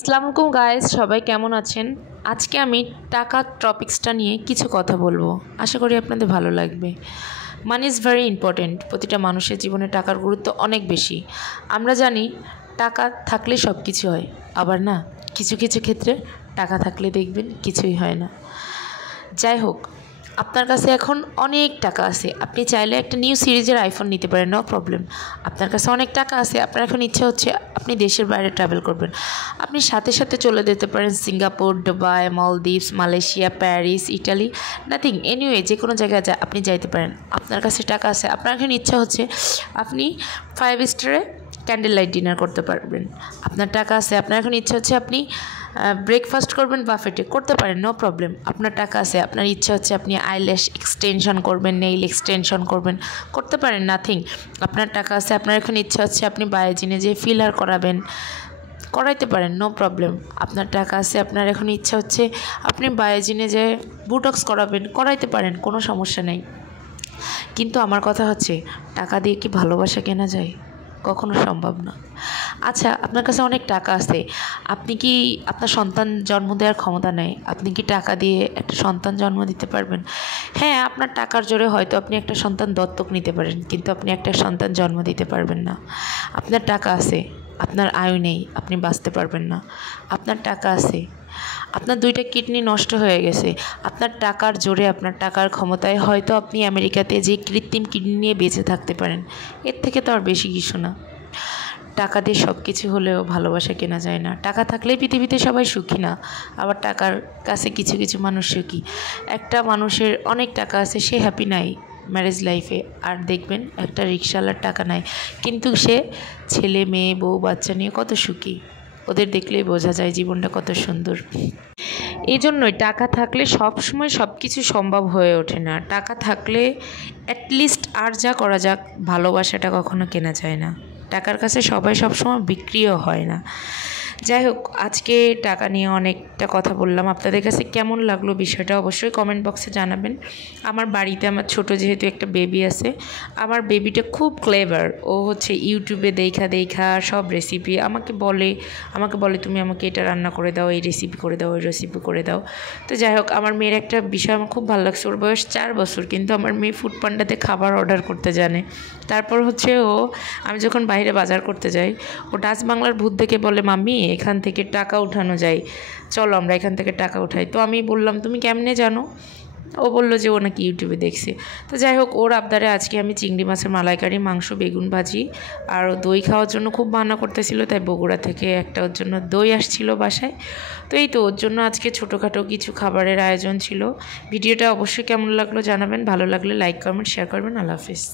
আসসালামু আলাইকুম গাইস, সবাই কেমন আছেন? আজকে আমি টাকার টপিক্সটা নিয়ে কিছু কথা বলবো। আশা করি আপনাদের ভালো লাগবে। Money is very important. প্রতিটা মানুষের জীবনে টাকার গুরুত্ব অনেক বেশি। আমরা জানি টাকা থাকলে সব কিছু হয়, আবার না, কিছু কিছু ক্ষেত্রে টাকা থাকলে দেখবেন কিছুই হয় না। যাই হোক, আপনার কাছে এখন অনেক টাকা আছে, আপনি চাইলে একটা নিউ সিরিজের আইফোন নিতে পারেন, নো প্রবলেম। আপনার কাছে অনেক টাকা আছে, আপনার এখন ইচ্ছা হচ্ছে আপনি দেশের বাইরে ট্রাভেল করবেন, আপনি সাথে সাথে চলে যেতে পারেন Singapore, Dubai, Maldives, Malaysia, Paris, Italy, nothing, anyway যে কোনো জায়গায় আপনি যাইতে পারেন। আপনার কাছে টাকা আছে, আপনার এখন ইচ্ছা হচ্ছে আপনি 5 স্টারে ক্যান্ডেল লাইট ডিনার করতে পারবেন। আপনার টাকা আছে, আপনার এখন ইচ্ছা হচ্ছে আপনি ব্রেকফাস্ট করবেন বাফেটে, করতে পারেন, নো প্রবলেম। আপনার টাকা আছে, আপনার ইচ্ছা হচ্ছে আপনি আইল্যাশ এক্সটেনশন করবেন, নেইল এক্সটেনশন করবেন, করতে পারেন, নাথিং। আপনার টাকা আছে, আপনার এখন ইচ্ছা হচ্ছে আপনি বায়োজিনে যে ফিলার করাবেন, করাইতে পারেন, নো প্রবলেম। আপনার টাকা আছে, আপনার এখন ইচ্ছা হচ্ছে আপনি বায়োজিনে যে বুটক্স করাবেন, করাইতে পারেন, কোনো সমস্যা নেই। কিন্তু আমার কথা হচ্ছে, টাকা দিয়ে কি ভালোবাসা কেনা যায়? কখনো সম্ভব না। আচ্ছা, আপনার কাছে অনেক টাকা আছে, আপনি কি আপনার সন্তান জন্ম দেওয়ার ক্ষমতা নেই? আপনি কি টাকা দিয়ে একটা সন্তান জন্ম দিতে পারবেন? হ্যাঁ, আপনার টাকার জোরে হয়তো আপনি একটা সন্তান দত্তক নিতে পারেন, কিন্তু আপনি একটা সন্তান জন্ম দিতে পারবেন না। আপনার টাকা আছে, আপনার আয়ু নেই, আপনি বাঁচতে পারবেন না। আপনার টাকা আছে, আপনার 2টা কিডনি নষ্ট হয়ে গেছে, আপনার টাকার জোরে, আপনার টাকার ক্ষমতায় হয়তো আপনি আমেরিকাতে যে কৃত্রিম কিডনি নিয়ে বেঁচে থাকতে পারেন। এর থেকে তো আর বেশি কিছু না। টাকা দিয়ে সব কিছু হলেও ভালোবাসা কেনা যায় না। টাকা থাকলেই পৃথিবীতে সবাই সুখী না, আবার টাকার কাছে কিছু কিছু মানুষ সুখী। একটা মানুষের অনেক টাকা আছে, সে হ্যাপি নাই ম্যারেজ লাইফে, আর দেখবেন একটা রিকশাওয়ালার টাকা নাই, কিন্তু সে ছেলে মেয়ে বউ বাচ্চা নিয়ে কত সুখী। ওদের দেখলেই বোঝা যায় জীবনটা কত সুন্দর। এই জন্যই টাকা থাকলে সব সময় সব কিছু সম্ভব হয়ে ওঠে না। টাকা থাকলে অ্যাটলিস্ট আর যা করা যাক, ভালোবাসাটা কখনো কেনা যায় না। টাকার কাছে সবাই সবসময় বিক্রিও হয় না। যাই হোক, আজকে টাকা নিয়ে অনেকটা কথা বললাম। আপনাদের কাছে কেমন লাগলো বিষয়টা অবশ্যই কমেন্ট বক্সে জানাবেন। আমার বাড়িতে আমার ছোট যেহেতু একটা বেবি আছে, আমার বেবিটা খুব ক্লেভার। ও হচ্ছে ইউটিউবে দেখা সব রেসিপি আমাকে বলে তুমি আমাকে এটা রান্না করে দাও, এই রেসিপি করে দাও, ওই রেসিপি করে দাও। তো যাই হোক, আমার মেয়ের একটা বিষয় আমার খুব ভালো লাগছে, ওর বয়স 4 বছর, কিন্তু আমার মেয়ে ফুড পান্ডাতে খাবার অর্ডার করতে জানে। তারপর হচ্ছে আমি যখন বাইরে বাজার করতে যাই, ও ডাচ বাংলার ভূত দেখে বলে, মাম্মি এখান থেকে টাকা উঠানো যায়, চলো আমরা এখান থেকে টাকা উঠাই। তো আমি বললাম, তুমি কেমনে জানো? ও বললো যে ও নাকি ইউটিউবে দেখছে। তো যাই হোক, ওর আবদারে আজকে আমি চিংড়ি মাছের মালাইকারি, মাংস, বেগুন ভাজি আর দই খাওয়ার জন্য খুব বায়না করতেছিল, তাই বগুড়া থেকে একটা ওর জন্য দই আসছিল বাসায়। তো এই তো ওর জন্য আজকে ছোটোখাটো কিছু খাবারের আয়োজন ছিল। ভিডিওটা অবশ্যই কেমন লাগলো জানাবেন, ভালো লাগলে লাইক, কমেন্ট, শেয়ার করবেন। আল্লাহ হাফিজ।